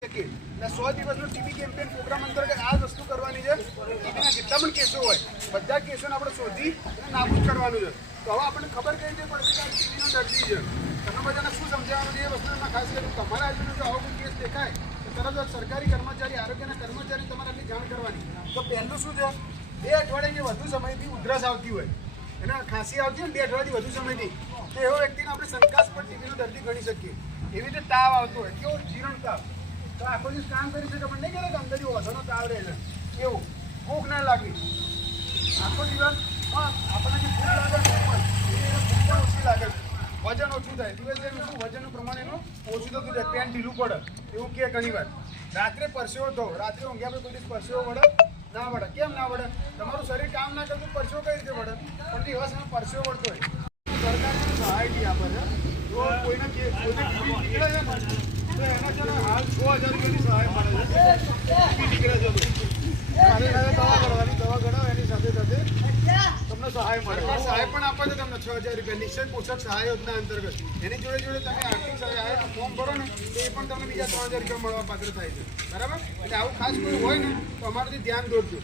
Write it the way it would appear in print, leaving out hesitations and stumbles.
100 દિવસનો TB campaign programme અંતર્ગત આ વસ્તુ કરવાની છે. ટીબીના જેટલા પણ કેસો હોય બધા કેસોને આપણે શોધી અને નાબૂદ કરવાનું છે. તો હવે આપણને ખબર કઈ રીતે પડશે કે આ ટીબીનો દર્દી છે. તમે બધાને શું સમજાવવાનું છે એ વસ્તુમાં ખાસ કરીને તમારા આજુબાજુ જો આવો કોઈ કેસ દેખાય તો તરત જ સરકારી કર્મચારી આરોગ્યના કર્મચારી તમારે આટલી જાણ કરવાની. તો પહેલું શું છે, 2 અઠવાડિયા કે વધુ સમયથી ઉધરસ આવતી હોય અને ખાંસી આવતી હોય 2 અઠવાડિયાથી વધુ સમયથી, તો એવો વ્યક્તિને આપણે શંકાસ્પદ ટીબીનો દર્દી ગણી શકીએ. એવી રીતે તાવ આવતો હોય, કેવો જીરણ તાવ, તો આખો દિવસ કામ કરી શકે પણ નહીં કરે કે અંદર વધનો તાવ રહે છે, એવું ભૂખ ના લાગી આખો દિવસ આપણને જે ભૂખ લાગે નોર્મલ ભૂખ પણ ઓછી લાગે છે, વજન ઓછું થાય દિવસ શું વજનનું પ્રમાણ એનું ઓછું થતું જાય, પેન્ટ ઢીલું પડે એવું કે ઘણી વાર. રાત્રે પરસેવો થવો, રાત્રે ઊંઘ્યા પછી કોઈ દિવસ પરસેવો વળે ના વળે. કેમ ના વળે? તમારું શરીર કામ ના કરતું પરસેવો કઈ રીતે વળે? પણ દિવસ એમાં પરસેવો વળતો હોય. સરકારની સહાય બી આપે છે. જો કોઈને નીકળે છે ને તો એના છે ને હાલ 6000 રૂપિયાની સહાય મળે છે. નીકળે છે સાથે સાથે દવા કરવાની, દવા કરાવો એની સાથે સાથે તમને સહાય મળે. સહાય પણ આપે છે તમને 6000 રૂપિયા નિશ્ચિત પોષક સહાય યોજના અંતર્ગત. એની જોડે જોડે તમે આર્થિક સહાય ફોર્મ ભરો ને તો એ પણ તમને બીજા 3000 રૂપિયા મળવા પાત્ર થાય છે. બરાબર? એટલે આવું ખાસ કોઈ હોય ને તો અમારાથી ધ્યાન દોરજો.